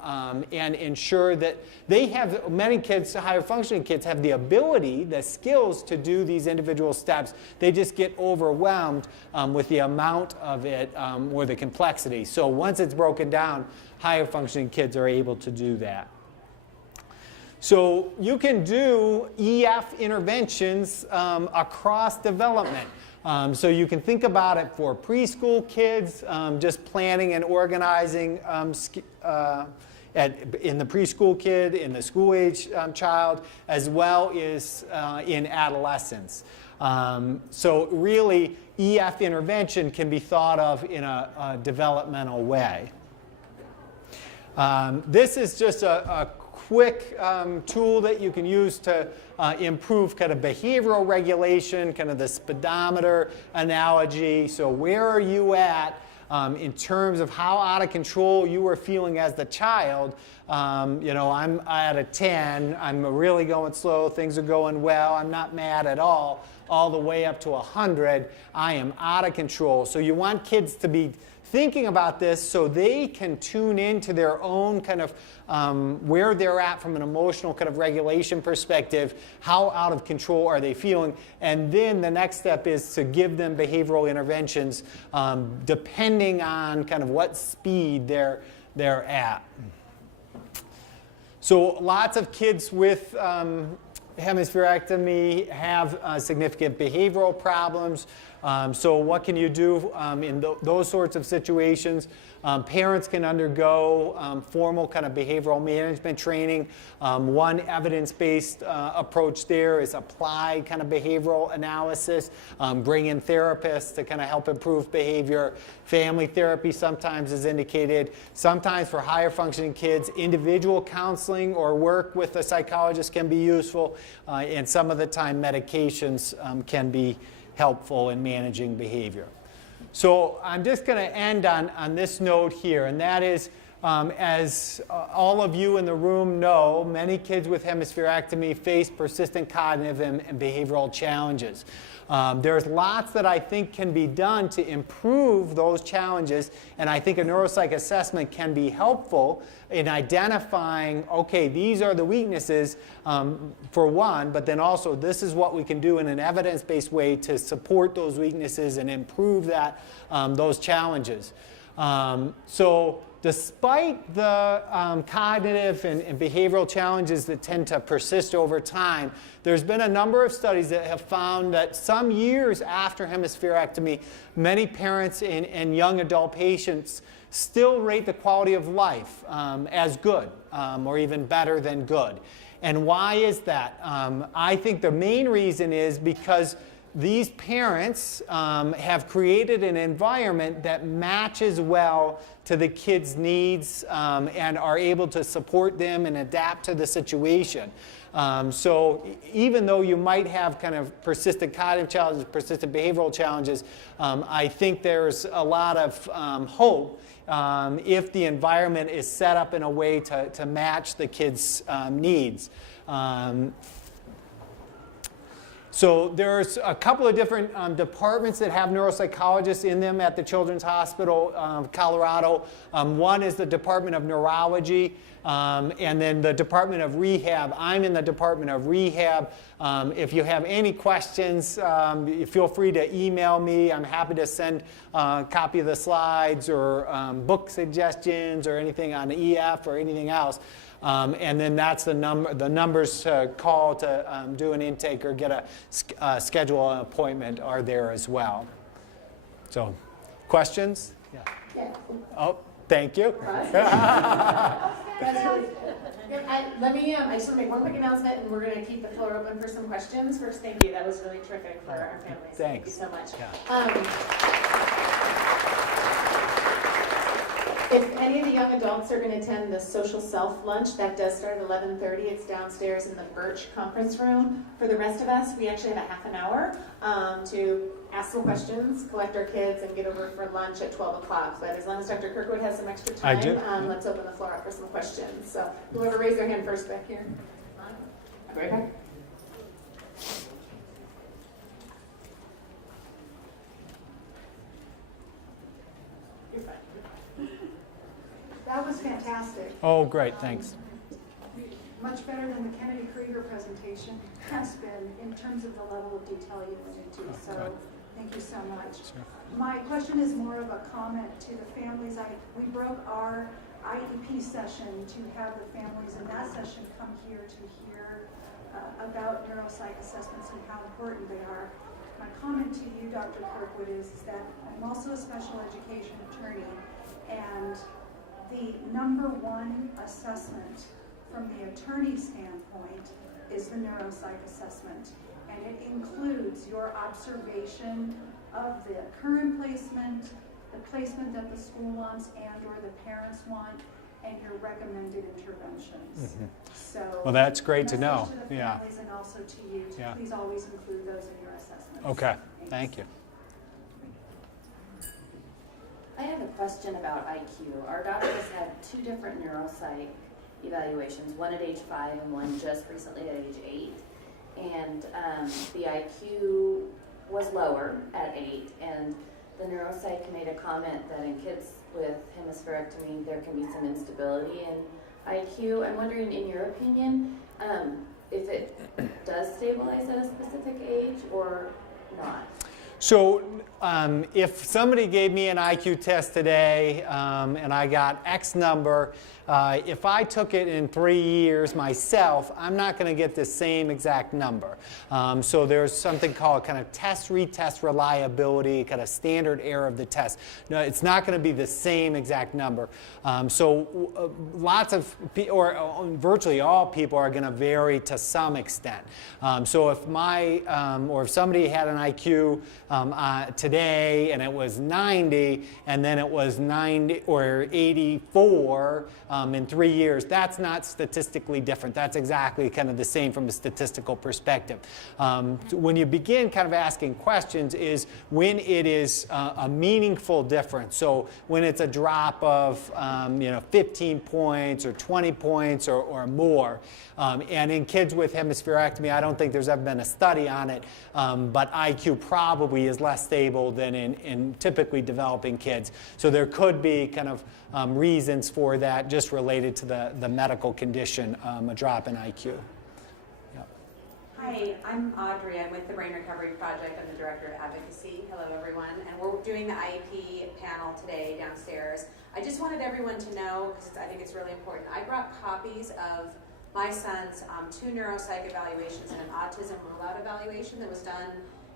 and ensure that they have, many kids, higher functioning kids, have the ability, the skills to do these individual steps. They just get overwhelmed with the amount of it or the complexity. So once it's broken down, higher functioning kids are able to do that. So you can do EF interventions across development. So you can think about it for preschool kids, just planning and organizing in the preschool kid, in the school age child, as well as in adolescence. So really, EF intervention can be thought of in a developmental way. This is just a quick tool that you can use to improve kind of behavioral regulation, kind of the speedometer analogy. So where are you at in terms of how out of control you were feeling as the child? You know, I'm at a 10. I'm really going slow. Things are going well. I'm not mad at all the way up to 100. I am out of control. So you want kids to be thinking about this so they can tune into their own kind of where they're at from an emotional kind of regulation perspective. How out of control are they feeling? And then the next step is to give them behavioral interventions depending depending on kind of what speed they're at. So lots of kids with hemispherectomy have significant behavioral problems. So what can you do in those sorts of situations? Parents can undergo formal kind of behavioral management training. One evidence-based approach there is applied kind of behavioral analysis. Bring in therapists to kind of help improve behavior. Family therapy sometimes is indicated. Sometimes for higher functioning kids, individual counseling or work with a psychologist can be useful. And some of the time medications can be helpful in managing behavior. So I'm just going to end on this note here, and that is, as all of you in the room know, many kids with hemispherectomy face persistent cognitive and behavioral challenges. There's lots that I think can be done to improve those challenges, and I think a neuropsych assessment can be helpful in identifying, okay, these are the weaknesses for one, but then also this is what we can do in an evidence-based way to support those weaknesses and improve those challenges. So despite the cognitive and behavioral challenges that tend to persist over time, there's been a number of studies that have found that some years after hemispherectomy, many parents and young adult patients still rate the quality of life as good or even better than good. And why is that? I think the main reason is because these parents have created an environment that matches well to the kids' needs and are able to support them and adapt to the situation. So even though you might have kind of persistent cognitive challenges, persistent behavioral challenges, I think there's a lot of hope if the environment is set up in a way to match the kids' needs. So there's a couple of different departments that have neuropsychologists in them at the Children's Hospital of Colorado. One is the Department of Neurology, and then the Department of Rehab. I'm in the Department of Rehab. If you have any questions, feel free to email me. I'm happy to send a copy of the slides or book suggestions or anything on EF or anything else. And then that's the numbers to call to do an intake or get schedule an appointment are there as well. So, questions? Yeah. Oh, thank you. I just want to make one quick announcement, and we're going to keep the floor open for some questions. First, thank you. That was really terrific for our families. Thank you so much. If any of the young adults are going to attend the social self lunch, that does start at 11:30. It's downstairs in the Birch conference room. For the rest of us, we actually have a half an hour to ask some questions, collect our kids, and get over for lunch at 12 o'clock. But as long as Dr. Kirkwood has some extra time, let's open the floor up for some questions. So whoever raised their hand first back here. Right back. That was fantastic. Oh, great, thanks. Much better than the Kennedy Krieger presentation has been in terms of the level of detail you went into. So thank you so much. Sure. My question is more of a comment to the families. We broke our IEP session to have the families in that session come here to hear about neuropsych assessments and how important they are. My comment to you, Dr. Kirkwood, is that I'm also a special education attorney, and the number one assessment from the attorney standpoint is the neuropsych assessment, and it includes your observation of the current placement, the placement that the school wants and or the parents want, and your recommended interventions. Mm-hmm. So, well, that's great to know. To the families and also to you. Please always include those in your assessments. Okay, thank you. I have a question about IQ. Our daughter has had 2 different neuropsych evaluations, one at age 5 and one just recently at age 8. And the IQ was lower at 8, and the neuropsych made a comment that in kids with hemispherectomy there can be some instability in IQ. I'm wondering, in your opinion, if it does stabilize at a specific age or not? So if somebody gave me an IQ test today and I got X number, if I took it in 3 years myself, I'm not going to get the same exact number. So there's something called kind of test retest reliability, kind of standard error of the test. No, it's not going to be the same exact number. So lots of, or virtually all people are going to vary to some extent. So if or if somebody had an IQ today and it was 90 and then it was 90 or 84 in 3 years, that's not statistically different. That's exactly kind of the same from a statistical perspective. When you begin kind of asking questions is when it is a meaningful difference. So when it's a drop of 15 points or 20 points or more. And in kids with hemispherectomy, I don't think there's ever been a study on it, but IQ probably is less stable than in typically developing kids. So there could be kind of reasons for that just related to the medical condition, a drop in IQ. Yep. Hi, I'm Audrey. I'm with the Brain Recovery Project. I'm the Director of Advocacy. Hello, everyone. And we're doing the IEP panel today downstairs. I just wanted everyone to know, because I think it's really important, I brought copies of my son's 2 neuropsych evaluations and an autism rule-out evaluation that was done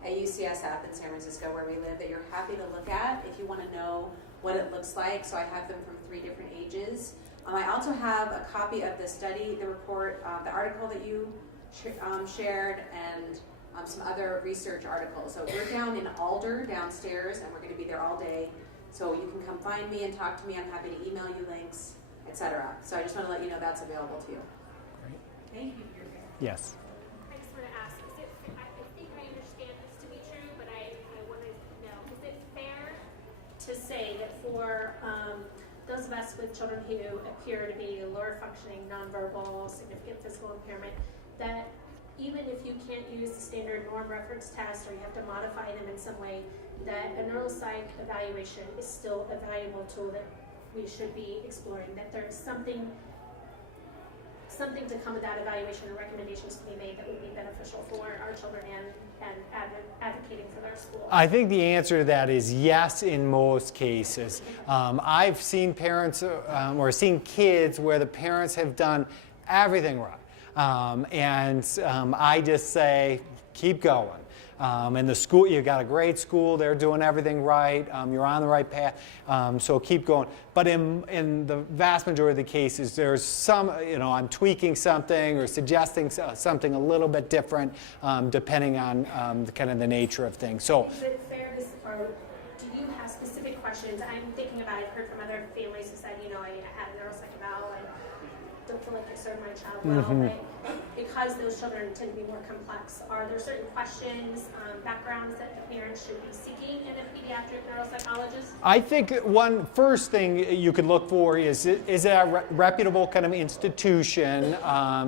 at UCSF in San Francisco, where we live, that you're happy to look at if you want to know what it looks like. So I have them from 3 different ages. I also have a copy of the study, the report, the article that you shared, and some other research articles. So we're down in Alder downstairs, and we're going to be there all day. So you can come find me and talk to me. I'm happy to email you links, etc. So I just want to let you know that's available to you. Great. Thank you. Yes. I just want to ask, I think I understand this to be true, but I want to know, is it fair to say that for those of us with children who appear to be lower functioning, nonverbal, significant physical impairment, that even if you can't use the standard norm reference test or you have to modify them in some way, that a neuropsych evaluation is still a valuable tool that we should be exploring, that there is something to come with that evaluation and recommendations to be made that would be beneficial for our children and advocating for their school? I think the answer to that is yes in most cases. I've seen parents or seen kids where the parents have done everything right. I just say, keep going. And the school, you've got a great school, they're doing everything right, you're on the right path, so keep going. But in the vast majority of the cases, there's some, I'm tweaking something or suggesting something a little bit different depending on kind of the nature of things. So, is it fair to, or do you have specific questions? I'm thinking about, I've heard from other families who said, I had a neuropsych eval and don't feel like I served my child well. Because those children tend to be more complex, are there certain questions, backgrounds that the parents should be seeking in a pediatric neuropsychologist? I think one first thing you could look for is it a reputable kind of institution?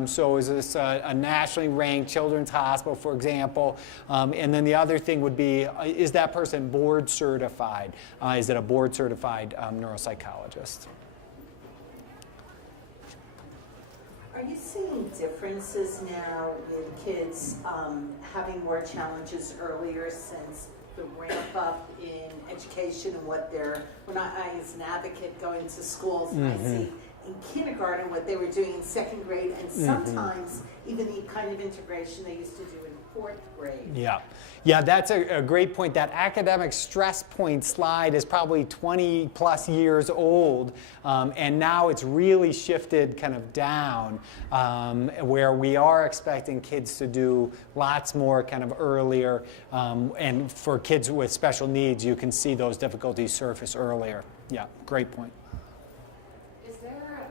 So is this a nationally ranked children's hospital, for example? And then the other thing would be, is that person board certified? Is it a board certified neuropsychologist? Are you seeing differences now with kids having more challenges earlier since the ramp up in education and when I as an advocate going to schools, and I see in kindergarten what they were doing in 2nd grade and sometimes even the kind of integration they used to do in 4th grade. Yeah, that's a great point. That academic stress point slide is probably 20 plus years old, and now it's really shifted kind of down, where we are expecting kids to do lots more kind of earlier, and for kids with special needs, you can see those difficulties surface earlier. Yeah, great point. Is there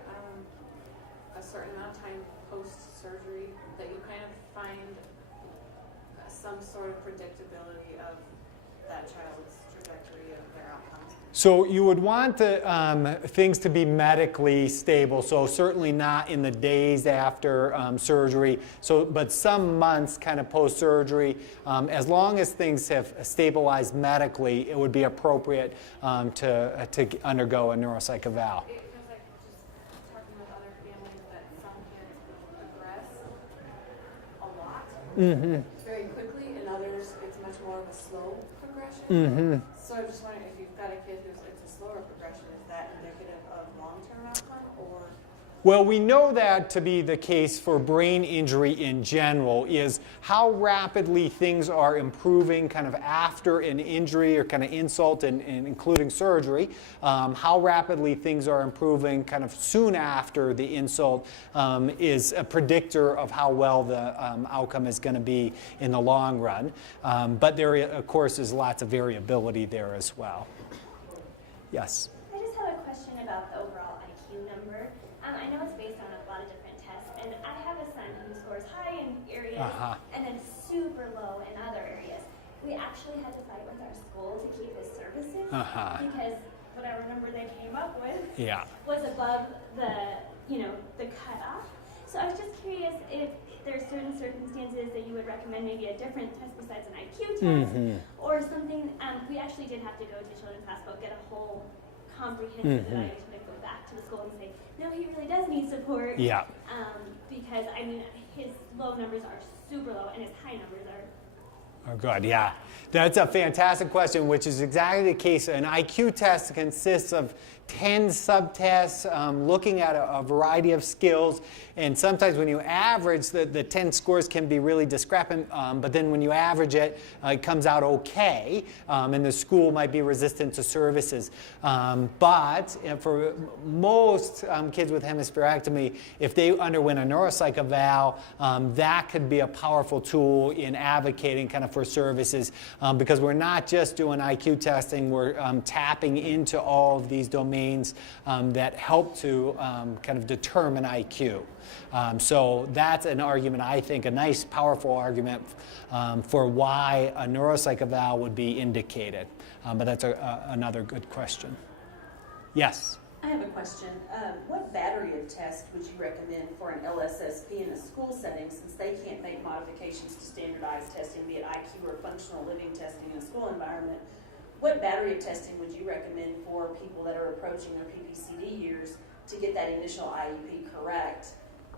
a certain amount of time post-surgery that you kind of find some sort of predictability of that child's trajectory of their outcomes? So you would want things to be medically stable, so certainly not in the days after surgery, but some months kind of post-surgery. As long as things have stabilized medically, it would be appropriate to undergo a neuropsych eval. Because like just talking with other families that some kids progress a lot very quickly, and others it's much more of a slow progression. Mm-hmm. So I'm just wondering if you've got a kid who's it's a slower progression, is that indicative of long-term outcome or? Well, we know that to be the case for brain injury in general is how rapidly things are improving kind of after an injury or kind of insult and including surgery, how rapidly things are improving kind of soon after the insult is a predictor of how well the outcome is going to be in the long run. But there, of course, is lots of variability there as well. Yes? I just have a question about the overall IQ number. I know it's based on a lot of different tests, and I have a son who scores high in areas and then super low in other areas. We actually had to fight with our school to keep his services because whatever number they came up with was above the, the cutoff. So I was just curious if there's certain circumstances that you would recommend maybe a different test besides an IQ test or something. We actually did have to go to Children's Hospital, get a whole comprehensive evaluation to go back to the school and say, no, he really does need support. Yeah. Because, his low numbers are super low and his high numbers are. Oh, good, yeah. That's a fantastic question, which is exactly the case. An IQ test consists of 10 subtests looking at a variety of skills. And sometimes when you average, the 10 scores can be really discrepant. But then when you average it, it comes out okay. And the school might be resistant to services. But for most kids with hemispherectomy, if they underwent a neuropsych eval, that could be a powerful tool in advocating kind of for services. Because we're not just doing IQ testing, we're tapping into all of these domains that help to kind of determine IQ. So that's an argument, I think, a nice, powerful argument for why a neuropsych eval would be indicated. But that's another good question. Yes? I have a question. What battery of tests would you recommend for an LSSP in a school setting, since they can't make modifications to standardized testing, be it IQ or functional living testing in a school environment? What battery of testing would you recommend for people that are approaching their PPCD years to get that initial IEP correct,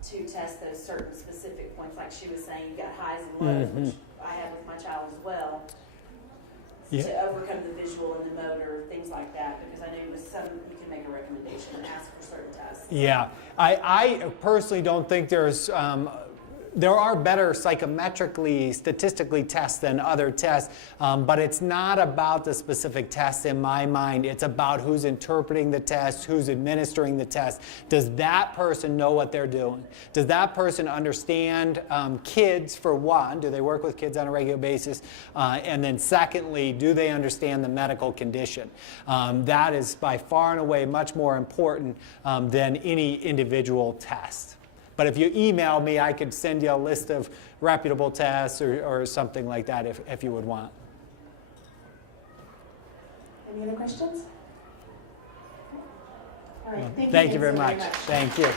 to test those certain specific points? Like she was saying, you've got highs and lows, which I have with my child as well. To overcome the visual and the motor, things like that, because I know with some you can make a recommendation and ask for certain tests. Yeah, I personally don't think there are better psychometrically, statistically tests than other tests, but it's not about the specific test in my mind. It's about who's interpreting the test, who's administering the test. Does that person know what they're doing? Does that person understand kids, for one? Do they work with kids on a regular basis? And then secondly, do they understand the medical condition? That is by far and away much more important than any individual test. But if you email me, I could send you a list of reputable tests or something like that if you would want. Any other questions? All right, Thank you very much. Thank you.